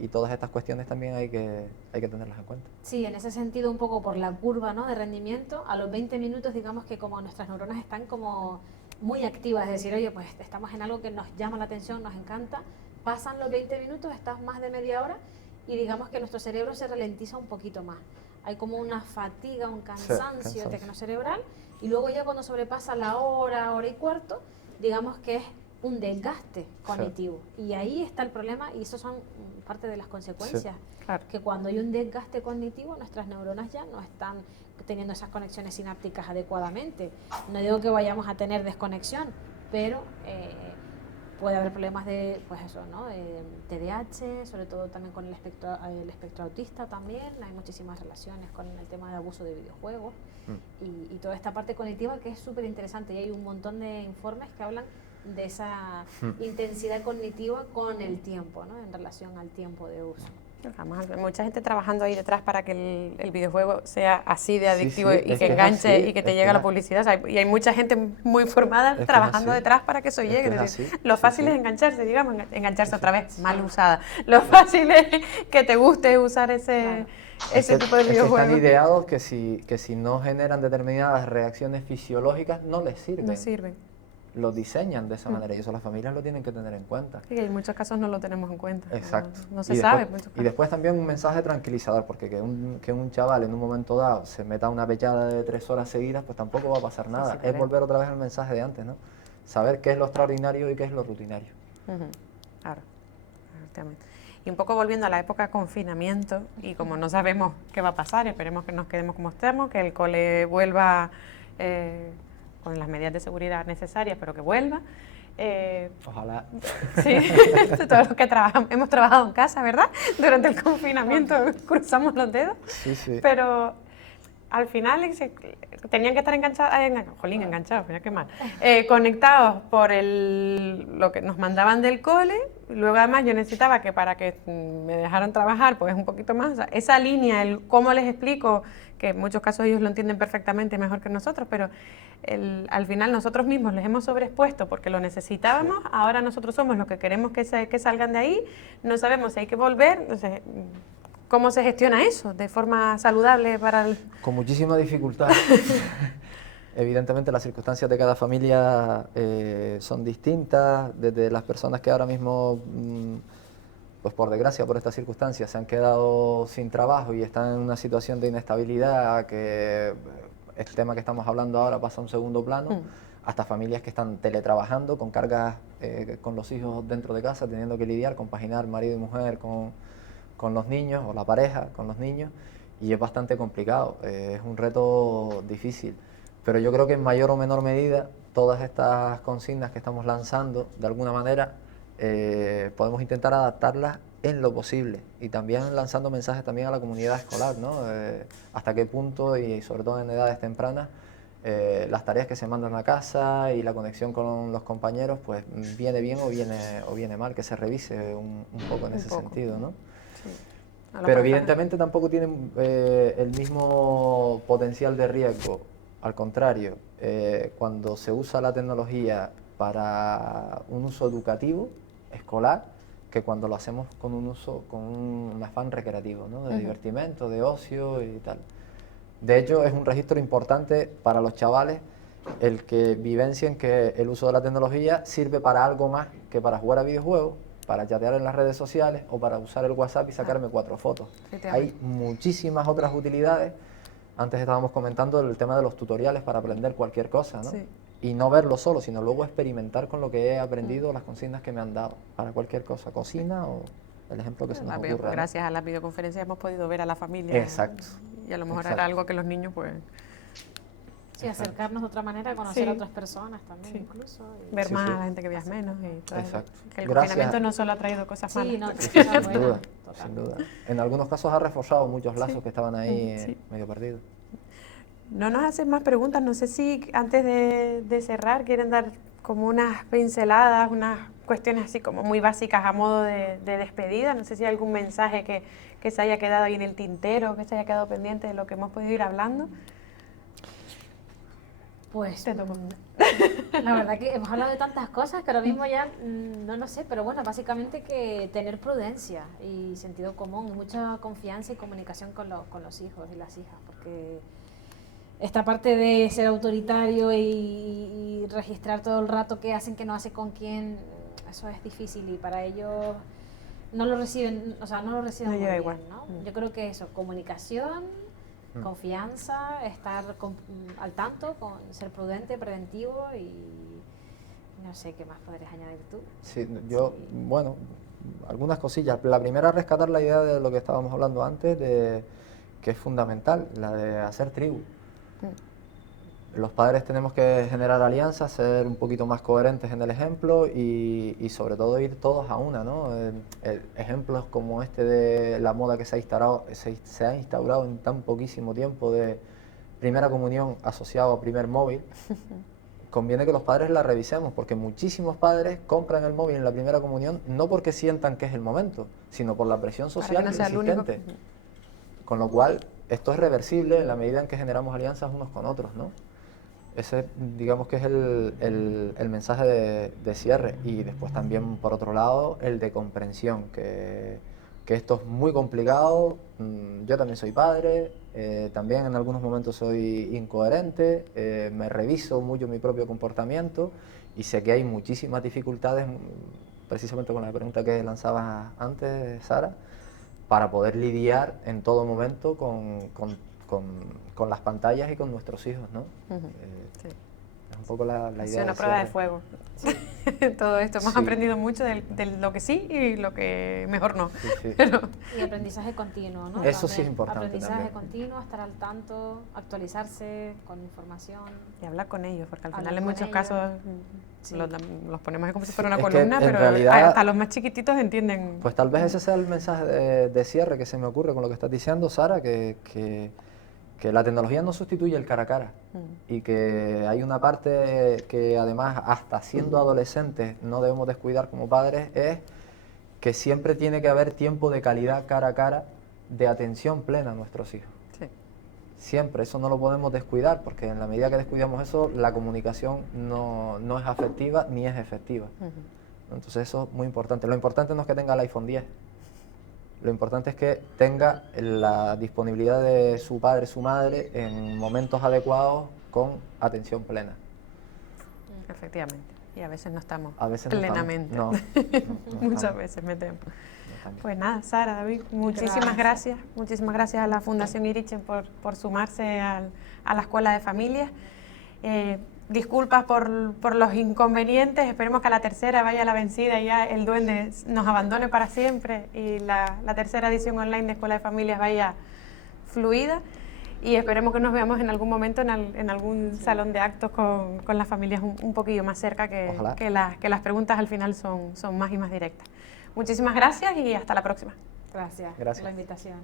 Y todas estas cuestiones también hay que tenerlas en cuenta. Sí, en ese sentido, un poco por la curva, ¿no?, de rendimiento, a los 20 minutos, digamos que como nuestras neuronas están como muy activas, es decir, oye, pues estamos en algo que nos llama la atención, nos encanta, pasan los 20 minutos, estás más de media hora, y digamos que nuestro cerebro se ralentiza un poquito más. Hay como una fatiga, un cansancio tecnocerebral, y luego ya cuando sobrepasa la hora y cuarto, digamos que es un desgaste cognitivo. Y ahí está el problema, y eso son parte de las consecuencias. Claro. Que cuando hay un desgaste cognitivo, nuestras neuronas ya no están teniendo esas conexiones sinápticas adecuadamente. No digo que vayamos a tener desconexión, pero puede haber problemas de, pues eso, ¿no?, TDAH, sobre todo también con el espectro autista también. Hay muchísimas relaciones con el tema de abuso de videojuegos y toda esta parte cognitiva que es súper interesante, y hay un montón de informes que hablan de esa intensidad cognitiva con el tiempo, ¿no?, en relación al tiempo de uso. Además, mucha gente trabajando ahí detrás para que el videojuego sea así de adictivo sí, y que enganche así, y que te llegue la publicidad. O sea, y hay mucha gente muy formada trabajando detrás para que eso llegue. Es decir, lo fácil es engancharse, digamos, engancharse otra vez, mal usada. Lo fácil es que te guste usar ese tipo de videojuegos. Están ideados que si no generan determinadas reacciones fisiológicas, no les sirven. No sirven. Lo diseñan de esa manera, y eso las familias lo tienen que tener en cuenta. Sí, en muchos casos no lo tenemos en cuenta. Exacto. No se sabe. Y después también un mensaje tranquilizador, porque que un chaval en un momento dado se meta una pechada de 3 horas seguidas, pues tampoco va a pasar nada. Es volver otra vez al mensaje de antes, ¿no? Saber qué es lo extraordinario y qué es lo rutinario. Claro, efectivamente. Y un poco volviendo a la época de confinamiento, y como no sabemos qué va a pasar, esperemos que nos quedemos como estemos, que el cole vuelva con las medidas de seguridad necesarias, pero que vuelva. Ojalá. Sí, todos los que hemos trabajado en casa, ¿verdad? Durante el confinamiento cruzamos los dedos. Sí, sí. Pero al final tenían que estar enganchados, mira qué mal, conectados por lo que nos mandaban del cole. Luego además yo necesitaba que para que me dejaran trabajar pues un poquito más, o sea, esa línea, el cómo les explico, que en muchos casos ellos lo entienden perfectamente mejor que nosotros, pero al final nosotros mismos les hemos sobreexpuesto porque lo necesitábamos, ahora nosotros somos los que queremos que salgan de ahí, no sabemos si hay que volver, no sé, ¿cómo se gestiona eso de forma saludable para el...? Con muchísima dificultad. Evidentemente las circunstancias de cada familia son distintas, desde las personas que ahora mismo, pues por desgracia, por estas circunstancias, se han quedado sin trabajo y están en una situación de inestabilidad, que el tema que estamos hablando ahora pasa a un segundo plano, hasta familias que están teletrabajando con cargas con los hijos dentro de casa, teniendo que lidiar, compaginar marido y mujer con los niños, o la pareja con los niños, y es bastante complicado, es un reto difícil. Pero yo creo que en mayor o menor medida, todas estas consignas que estamos lanzando, de alguna manera, podemos intentar adaptarlas en lo posible, y también lanzando mensajes también a la comunidad escolar, ¿no? Hasta qué punto, y sobre todo en edades tempranas, las tareas que se mandan a casa y la conexión con los compañeros, pues viene bien o viene mal, que se revise un poco en ese sentido, ¿no? Sí. Pero evidentemente tampoco tienen el mismo potencial de riesgo. Al contrario, cuando se usa la tecnología para un uso educativo, escolar, que cuando lo hacemos con un afán recreativo, ¿no? De divertimento, de ocio y tal. De hecho, es un registro importante para los chavales el que vivencien que el uso de la tecnología sirve para algo más que para jugar a videojuegos, para chatear en las redes sociales o para usar el WhatsApp y sacarme 4 fotos. Hay muchísimas otras utilidades. Antes estábamos comentando el tema de los tutoriales para aprender cualquier cosa, ¿no? Sí. Y no verlo solo, sino luego experimentar con lo que he aprendido, las consignas que me han dado, para cualquier cosa, cocina o el ejemplo que se nos ocurra. Gracias a las videoconferencias hemos podido ver a la familia. Exacto. Y a lo mejor era algo que los niños pues... Sí, acercarnos de otra manera, conocer a otras personas también incluso. Ver más a la gente que veas menos y todo. Exacto. Que el confinamiento no solo ha traído cosas malas. No, sin duda, sin duda. En algunos casos ha reforzado muchos lazos que estaban ahí medio perdidos. No nos hacen más preguntas, no sé si antes de cerrar quieren dar como unas pinceladas, unas cuestiones así como muy básicas a modo de despedida, no sé si hay algún mensaje que se haya quedado ahí en el tintero, que se haya quedado pendiente de lo que hemos podido ir hablando. Pues la verdad que hemos hablado de tantas cosas que ahora mismo ya no lo sé, pero bueno, básicamente que tener prudencia y sentido común, mucha confianza y comunicación con los hijos y las hijas, porque esta parte de ser autoritario y registrar todo el rato qué hacen, qué no hacen con quién, eso es difícil y para ellos no lo reciben, o sea, no lo reciben muy bien, igual, ¿no? Yo creo que eso, comunicación, confianza, estar al tanto, ser prudente, preventivo y no sé qué más podrías añadir tú. Sí, bueno, algunas cosillas. La primera, rescatar la idea de lo que estábamos hablando antes, que es fundamental, la de hacer tribu. Los padres tenemos que generar alianzas, ser un poquito más coherentes en el ejemplo y sobre todo ir todos a una, ¿no? Ejemplos como este de la moda que se ha instaurado en tan poquísimo tiempo de primera comunión asociado a primer móvil, conviene que los padres la revisemos, porque muchísimos padres compran el móvil en la primera comunión no porque sientan que es el momento, sino por la presión social existente. Con lo cual, esto es reversible en la medida en que generamos alianzas unos con otros, ¿no? Ese, digamos que es el mensaje de cierre. Y después también, por otro lado, el de comprensión, que esto es muy complicado. Yo también soy padre, también en algunos momentos soy incoherente, me reviso mucho mi propio comportamiento y sé que hay muchísimas dificultades, precisamente con la pregunta que lanzabas antes, Sara, para poder lidiar en todo momento con las pantallas y con nuestros hijos, ¿no? Sí. Es un poco la idea. Es una prueba de fuego. Sí. Todo esto hemos aprendido mucho de lo que sí y lo que mejor no. Sí, sí. Y aprendizaje continuo, ¿no? Eso también, sí es importante. Aprendizaje continuo, estar al tanto, actualizarse con información. Y hablar con ellos, porque al final en muchos casos los ponemos como si fuera una es columna, pero realidad, hasta los más chiquititos entienden. Pues tal vez ese sea el mensaje de cierre que se me ocurre con lo que estás diciendo, Sara, que que la tecnología no sustituye el cara a cara y que hay una parte que además hasta siendo adolescentes no debemos descuidar como padres, es que siempre tiene que haber tiempo de calidad cara a cara, de atención plena a nuestros hijos. Sí. Siempre, eso no lo podemos descuidar, porque en la medida que descuidamos eso, la comunicación no es afectiva ni es efectiva. Entonces eso es muy importante. Lo importante no es que tenga el iPhone 10. Lo importante es que tenga la disponibilidad de su padre, su madre, en momentos adecuados con atención plena. Efectivamente. Y a veces no estamos plenamente. No, muchas veces me temo. Pues nada, Sara, David, muchísimas gracias. Muchísimas gracias a la Fundación Irichen por sumarse a la Escuela de Familias. Disculpas por los inconvenientes, esperemos que a la tercera vaya la vencida y ya el duende nos abandone para siempre y la tercera edición online de Escuela de Familias vaya fluida, y esperemos que nos veamos en algún momento en algún salón de actos con las familias un poquillo más cerca, que las preguntas al final son más y más directas. Muchísimas gracias y hasta la próxima. Gracias por la invitación.